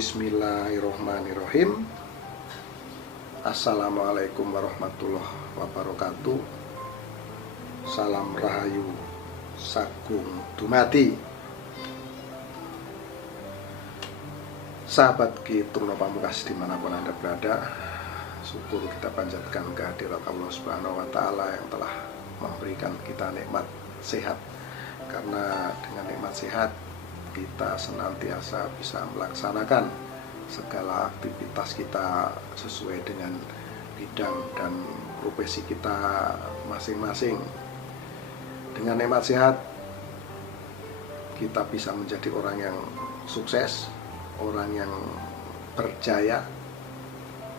Bismillahirrohmanirrohim. Assalamualaikum warahmatullahi wabarakatuh. Salam rahayu sagung dumadi. Sahabat Ki Truno Pamungkas dimanapun Anda berada, syukur kita panjatkan kehadirat Allah Subhanahu wa Ta'ala yang telah memberikan kita nikmat sehat. Karena dengan nikmat sehat kita senantiasa bisa melaksanakan segala aktivitas kita sesuai dengan bidang dan profesi kita masing-masing. Dengan nikmat sehat kita bisa menjadi orang yang sukses, orang yang berjaya,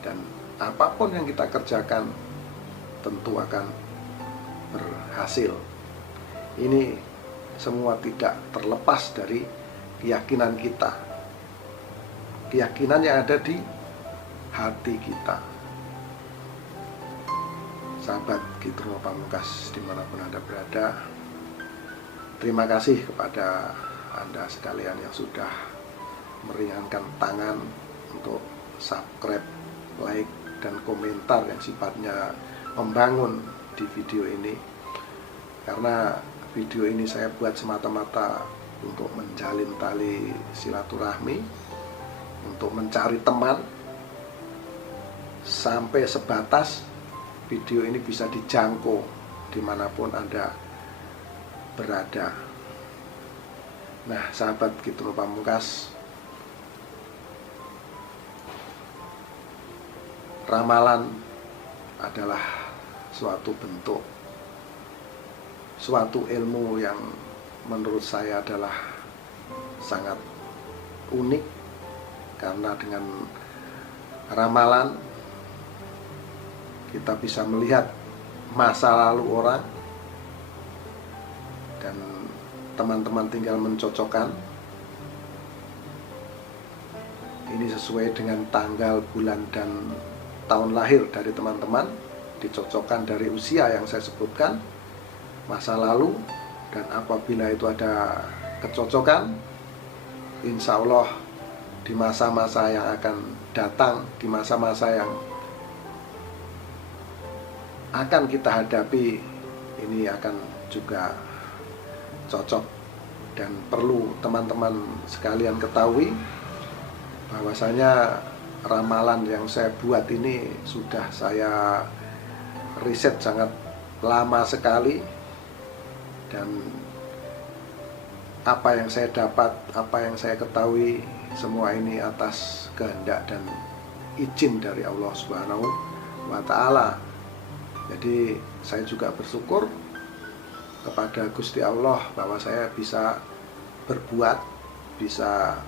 dan apapun yang kita kerjakan tentu akan berhasil. Ini semua tidak terlepas dari keyakinan kita, keyakinan yang ada di hati kita. Sahabat Ki Truno Pamungkas dimanapun Anda berada, terima kasih kepada Anda sekalian yang sudah meringankan tangan untuk subscribe, like, dan komentar yang sifatnya membangun di video ini. Karena video ini saya buat semata-mata untuk menjalin tali silaturahmi, untuk mencari teman, sampai sebatas video ini bisa dijangkau dimanapun Anda berada. Nah, sahabat Ki Truno Pamungkas, ramalan adalah suatu bentuk, suatu ilmu yang menurut saya adalah sangat unik. Karena dengan ramalan kita bisa melihat masa lalu orang, dan teman-teman tinggal mencocokkan ini sesuai dengan tanggal, bulan, dan tahun lahir dari teman-teman, dicocokkan dari usia yang saya sebutkan, masa lalu, dan apabila itu ada kecocokan, insya Allah di masa-masa yang akan datang, di masa-masa yang akan kita hadapi, ini akan juga cocok. Dan perlu teman-teman sekalian ketahui bahwasanya ramalan yang saya buat ini sudah saya riset sangat lama sekali, dan apa yang saya dapat, apa yang saya ketahui, semua ini atas kehendak dan izin dari Allah Subhanahu wa Ta'ala. Jadi saya juga bersyukur kepada Gusti Allah bahwa saya bisa berbuat, bisa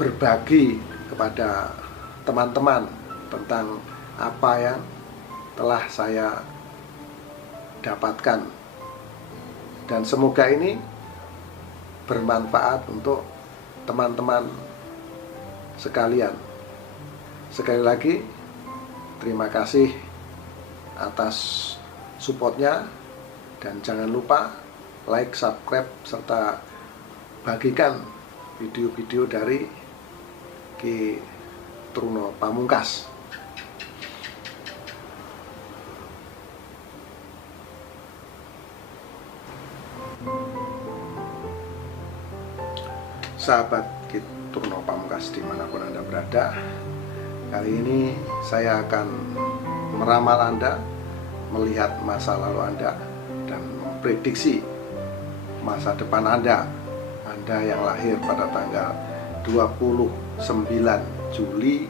berbagi kepada teman-teman tentang apa yang telah saya dapatkan, dan semoga ini bermanfaat untuk teman-teman sekalian. Sekali lagi terima kasih atas supportnya, dan jangan lupa like, subscribe, serta bagikan video-video dari Ki Truno Pamungkas. Sahabat Ki Truno Pamungkas dimanapun Anda berada, kali ini saya akan meramal Anda, melihat masa lalu Anda, dan memprediksi masa depan Anda. Anda yang lahir pada tanggal 29 Juli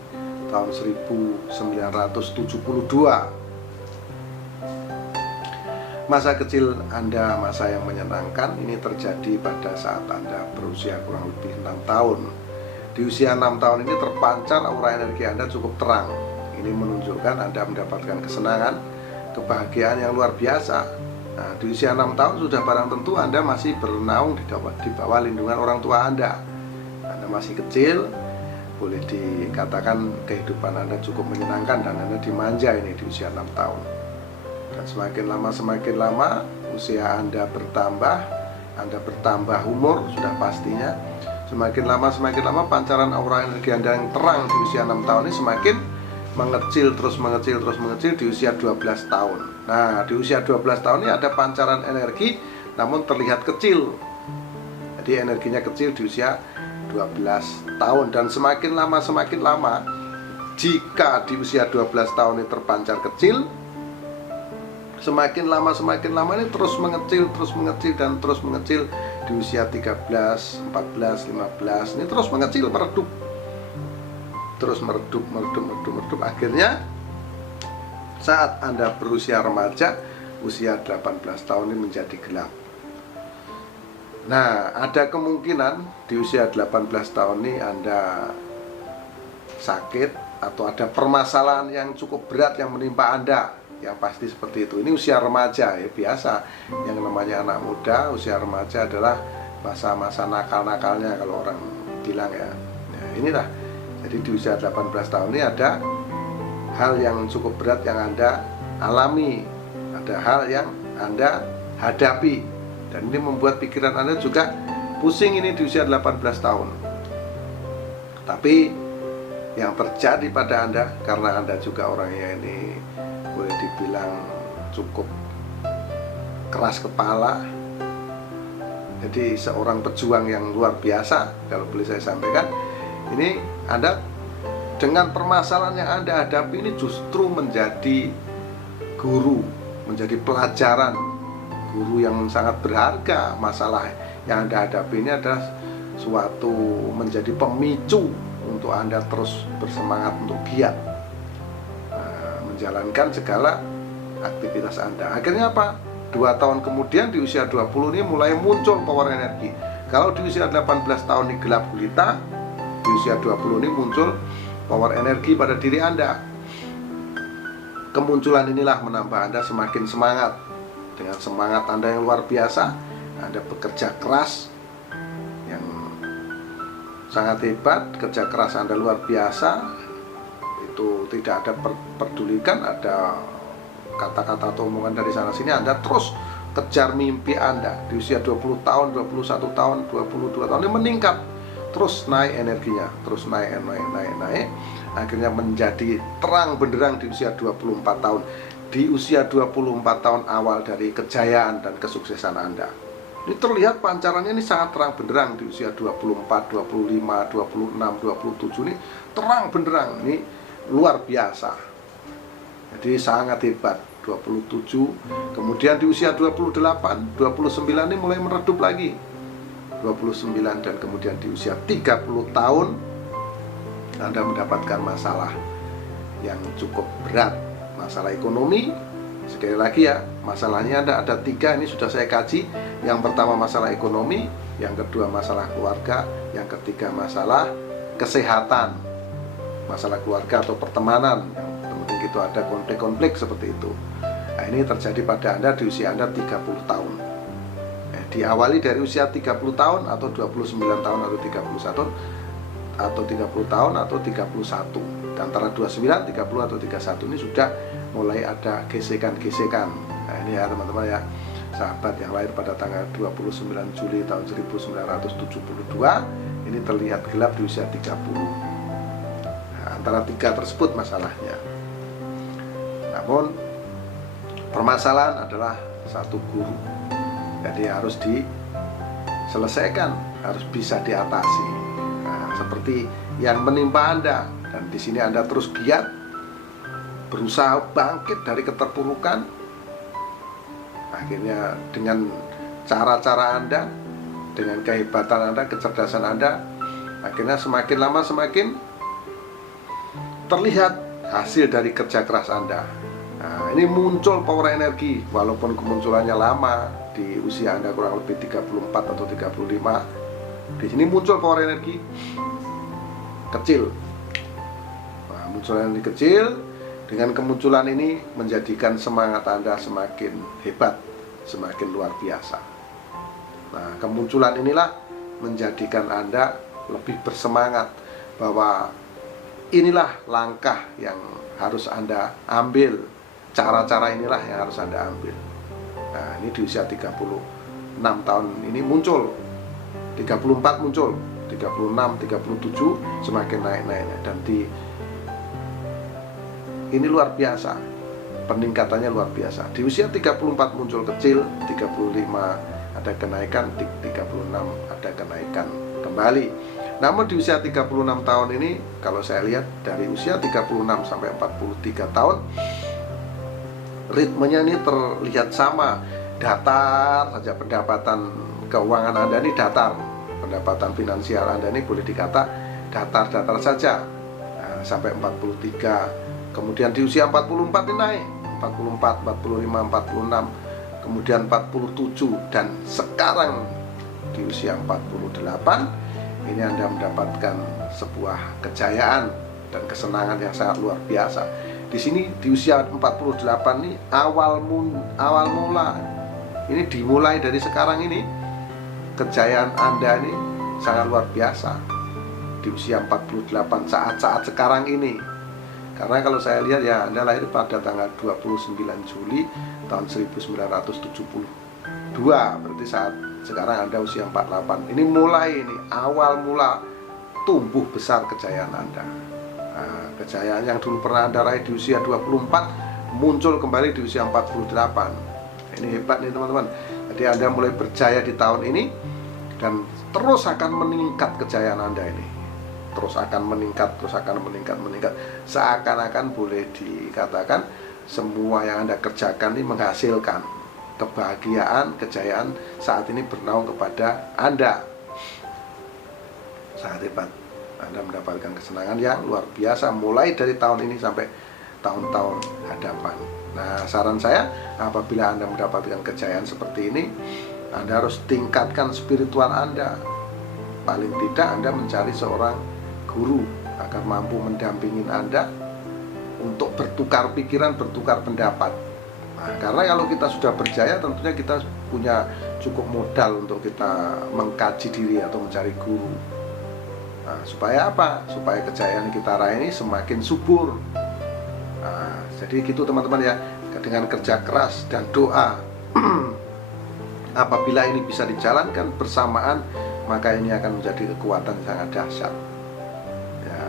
tahun 1972. Masa kecil Anda, masa yang menyenangkan, ini terjadi pada saat Anda berusia kurang lebih 6 tahun. Di usia 6 tahun ini terpancar aura energi Anda cukup terang. Ini menunjukkan Anda mendapatkan kesenangan, kebahagiaan yang luar biasa. Nah, di usia 6 tahun sudah barang tentu Anda masih bernaung di bawah lindungan orang tua Anda. Anda masih kecil, boleh dikatakan kehidupan Anda cukup menyenangkan, dan Anda dimanja ini di usia 6 tahun. Dan semakin lama usia Anda bertambah umur sudah pastinya, Semakin lama pancaran aura energi Anda yang terang di usia 6 tahun ini semakin mengecil terus mengecil di usia 12 tahun. Nah, di usia 12 tahun ini ada pancaran energi namun terlihat kecil. Jadi energinya kecil di usia 12 tahun, dan semakin lama jika di usia 12 tahun ini terpancar kecil, semakin lama ini terus mengecil dan terus mengecil di usia 13, 14, 15 ini terus mengecil, meredup. Akhirnya saat Anda berusia remaja, usia 18 tahun ini menjadi gelap. Nah, ada kemungkinan di usia 18 tahun ini Anda sakit atau ada permasalahan yang cukup berat yang menimpa Anda. Yang pasti seperti itu. Ini usia remaja ya, biasa. Yang namanya anak muda, usia remaja adalah masa-masa nakal-nakalnya kalau orang bilang ya. Nah, inilah. Jadi di usia 18 tahun ini ada hal yang cukup berat yang Anda alami, ada hal yang Anda hadapi, dan ini membuat pikiran Anda juga pusing ini di usia 18 tahun. Tapi yang terjadi pada Anda, karena Anda juga orangnya ini boleh dibilang cukup keras kepala, jadi seorang pejuang yang luar biasa kalau boleh saya sampaikan. Ini Anda dengan permasalahan yang Anda hadapi ini justru menjadi guru, menjadi pelajaran, guru yang sangat berharga. Masalah yang Anda hadapi ini adalah suatu menjadi pemicu untuk Anda terus bersemangat untuk giat menjalankan segala aktivitas Anda. Akhirnya apa? 2 tahun kemudian di usia 20 ini mulai muncul power energi. Kalau di usia 18 tahun ini gelap gulita, di usia 20 ini muncul power energi pada diri Anda. Kemunculan inilah menambah Anda semakin semangat. Dengan semangat Anda yang luar biasa, Anda bekerja keras yang sangat hebat, kerja keras Anda luar biasa. Itu tidak ada pedulikan, ada kata-kata atau omongan dari sana sini. Anda terus kejar mimpi Anda. Di usia 20 tahun, 21 tahun, 22 tahun ini meningkat, terus naik energinya, terus naik. Akhirnya menjadi terang benderang di usia 24 tahun. Di usia 24 tahun awal dari kejayaan dan kesuksesan Anda. Ini terlihat pancarannya ini sangat terang benderang di usia 24, 25, 26, 27 ini terang benderang. Ini luar biasa. Jadi sangat hebat. 27, kemudian di usia 28, 29 ini mulai meredup lagi. 29, dan kemudian di usia 30 tahun Anda mendapatkan masalah yang cukup berat, masalah ekonomi. Sekali lagi ya, masalahnya ada 3, ini sudah saya kaji. Yang pertama masalah ekonomi, yang kedua masalah keluarga, yang ketiga masalah kesehatan, masalah keluarga atau pertemanan. Yang penting itu ada konflik-konflik seperti itu. Nah, ini terjadi pada Anda di usia Anda 30 tahun. Diawali dari usia 30 tahun atau 29 tahun atau 31 atau 30 tahun atau 31. Di antara 29, 30 atau 31 ini sudah mulai ada gesekan-gesekan. Nah, ini ya teman-teman ya, sahabat yang lahir pada tanggal 29 Juli tahun 1972, ini terlihat gelap di usia 30. Nah, antara 3 tersebut masalahnya. Namun permasalahan adalah satu guru. Jadi harus diselesaikan, harus bisa diatasi. Nah, seperti yang menimpa Anda, dan di sini Anda terus giat berusaha bangkit dari keterpurukan. Akhirnya dengan cara-cara Anda, dengan kehebatan Anda, kecerdasan Anda, akhirnya semakin lama semakin terlihat hasil dari kerja keras Anda. Nah, ini muncul power energi, walaupun kemunculannya lama, di usia Anda kurang lebih 34 atau 35. Di sini muncul power energi kecil. Nah, muncul energi kecil, dengan kemunculan ini menjadikan semangat Anda semakin hebat, semakin luar biasa. Nah, kemunculan inilah menjadikan Anda lebih bersemangat bahwa inilah langkah yang harus Anda ambil, cara-cara inilah yang harus Anda ambil. Nah, ini di usia 36 tahun ini muncul, 34 muncul, 36, 37 semakin naik. Dan ini luar biasa, peningkatannya luar biasa. Di usia 34 muncul kecil, 35 ada kenaikan, 36 ada kenaikan kembali. Namun di usia 36 tahun ini, kalau saya lihat dari usia 36 sampai 43 tahun, ritmenya ini terlihat sama, datar saja. Pendapatan keuangan Anda ini datar, pendapatan finansial Anda ini boleh dikata datar-datar saja. Nah, sampai 43, kemudian di usia 44 ini naik, 44, 45, 46, kemudian 47, dan sekarang di usia 48 ini Anda mendapatkan sebuah kejayaan dan kesenangan yang sangat luar biasa. Di sini di usia 48 ini awal mula. Ini dimulai dari sekarang ini. Kejayaan Anda ini sangat luar biasa di usia 48 saat-saat sekarang ini. Karena kalau saya lihat ya, Anda lahir pada tanggal 29 Juli tahun 1972. Berarti saat sekarang Anda usia 48. Ini mulai, ini awal mula tumbuh besar kejayaan Anda. Nah, kejayaan yang dulu pernah Anda raih di usia 24 muncul kembali di usia 48. Ini hebat nih teman-teman. Jadi Anda mulai berjaya di tahun ini dan terus akan meningkat kejayaan Anda ini. Terus akan meningkat. Seakan-akan boleh dikatakan semua yang Anda kerjakan ini menghasilkan kebahagiaan, kejayaan saat ini bernaung kepada Anda. Sangat hebat. Anda mendapatkan kesenangan yang luar biasa mulai dari tahun ini sampai tahun-tahun hadapan. Nah, saran saya, apabila Anda mendapatkan kejayaan seperti ini, Anda harus tingkatkan spiritual Anda. Paling tidak Anda mencari seorang guru agar mampu mendampingi Anda untuk bertukar pikiran, bertukar pendapat. Nah, karena kalau kita sudah berjaya, tentunya kita punya cukup modal untuk kita mengkaji diri atau mencari guru. Nah, supaya apa? Supaya kejayaan kita raih ini semakin subur. Nah, jadi gitu teman-teman ya, dengan kerja keras dan doa. Apabila ini bisa dijalankan bersamaan, maka ini akan menjadi kekuatan yang sangat dahsyat. Ya,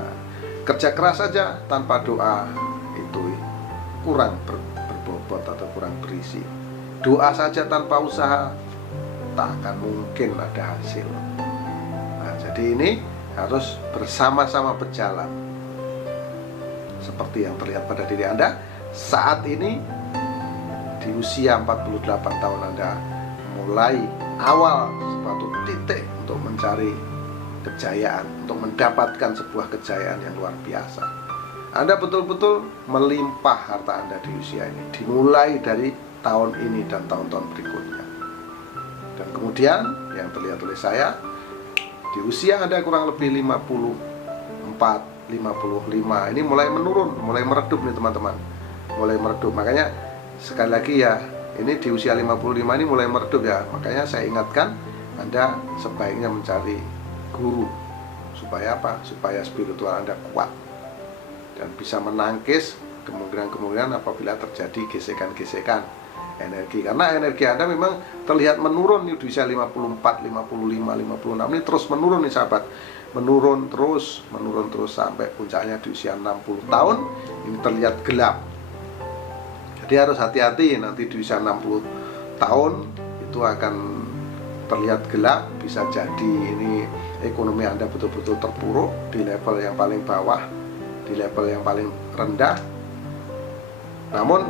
kerja keras saja tanpa doa itu kurang berbobot atau kurang berisi. Doa saja tanpa usaha tak akan mungkin ada hasil. Nah, jadi ini harus bersama-sama berjalan. Seperti yang terlihat pada diri Anda saat ini di usia 48 tahun Anda mulai awal suatu titik untuk mencari kejayaan, untuk mendapatkan sebuah kejayaan yang luar biasa. Anda betul-betul melimpah harta Anda di usia ini, dimulai dari tahun ini dan tahun-tahun berikutnya. Dan kemudian yang terlihat oleh saya, di usia Anda kurang lebih 54, 55, ini mulai menurun, mulai meredup nih teman-teman. Mulai meredup, makanya sekali lagi ya, ini di usia 55 ini mulai meredup ya. Makanya saya ingatkan Anda sebaiknya mencari guru. Supaya apa? Supaya spiritual Anda kuat dan bisa menangkis kemungkinan-kemungkinan apabila terjadi gesekan-gesekan energi. Karena energi Anda memang terlihat menurun di usia 54, 55, 56 ini terus menurun nih sahabat. Menurun terus sampai puncaknya di usia 60 tahun ini terlihat gelap. Jadi harus hati-hati, nanti di usia 60 tahun itu akan terlihat gelap. Bisa jadi ini ekonomi Anda betul-betul terpuruk di level yang paling bawah, di level yang paling rendah. Namun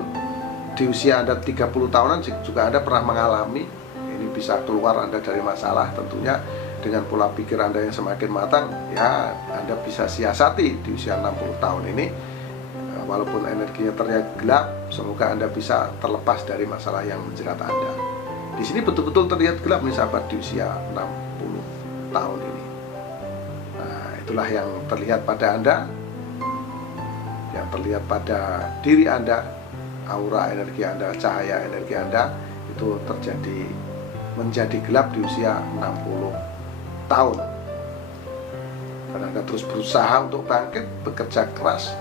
di usia Anda 30 tahunan juga Anda pernah mengalami ini, bisa keluar Anda dari masalah. Tentunya dengan pola pikir Anda yang semakin matang, ya Anda bisa siasati di usia 60 tahun ini. Walaupun energinya terlihat gelap, semoga Anda bisa terlepas dari masalah yang menjerat Anda. Di sini betul-betul terlihat gelap nih sahabat di usia 60 tahun ini. Nah, itulah yang terlihat pada Anda, yang terlihat pada diri Anda, aura energi Anda, cahaya energi Anda itu menjadi gelap di usia 60 tahun. Dan Anda terus berusaha untuk bangkit, bekerja keras.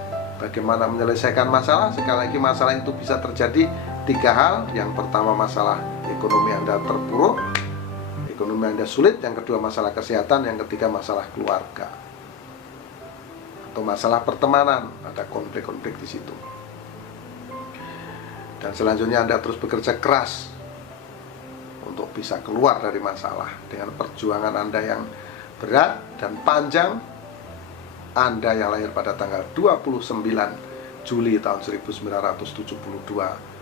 Bagaimana menyelesaikan masalah? Sekali lagi masalah itu bisa terjadi 3 hal. Yang pertama masalah ekonomi Anda terpuruk, ekonomi Anda sulit, yang kedua masalah kesehatan, yang ketiga masalah keluarga atau masalah pertemanan, ada konflik-konflik di situ. Dan selanjutnya Anda terus bekerja keras untuk bisa keluar dari masalah dengan perjuangan Anda yang berat dan panjang. Anda yang lahir pada tanggal 29 Juli tahun 1972,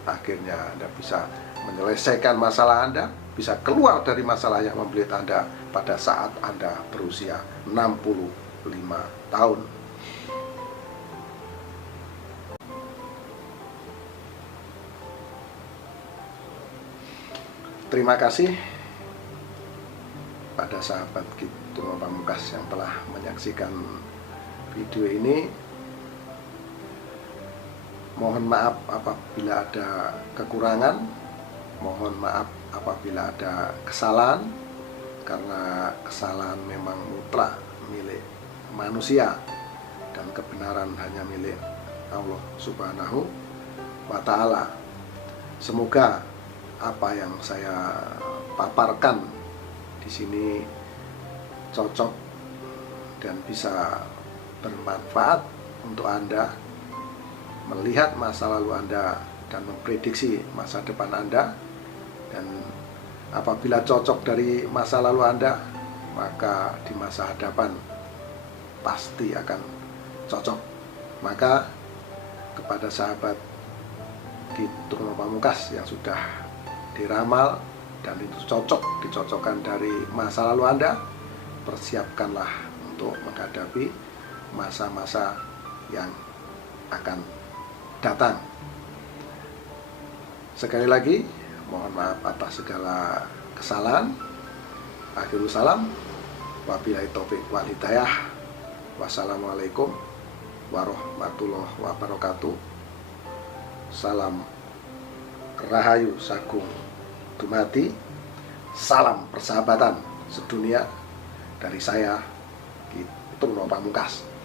akhirnya Anda bisa menyelesaikan masalah Anda, bisa keluar dari masalah yang membelit Anda pada saat Anda berusia 65 tahun. Terima kasih pada sahabat Ki Tunggal Pamungkas yang telah menyaksikan video ini. Mohon maaf apabila ada kekurangan, mohon maaf apabila ada kesalahan, karena kesalahan memang mutlak milik manusia dan kebenaran hanya milik Allah Subhanahu wa Ta'ala. Semoga apa yang saya paparkan di sini cocok dan bisa bermanfaat untuk Anda melihat masa lalu Anda dan memprediksi masa depan Anda. Dan apabila cocok dari masa lalu Anda, maka di masa hadapan pasti akan cocok. Maka kepada sahabat Ki Tunggal Pamungkas yang sudah diramal dan itu dicocokkan dari masa lalu Anda, persiapkanlah untuk menghadapi masa-masa yang akan datang. Sekali lagi, mohon maaf atas segala kesalahan. Akhirul salam, wabillahi taufiq wal hidayah. Wassalamualaikum warahmatullahi wabarakatuh. Salam Rahayu Sagung Dumadi, salam persahabatan sedunia dari saya, Ki Tunggal Pamungkas.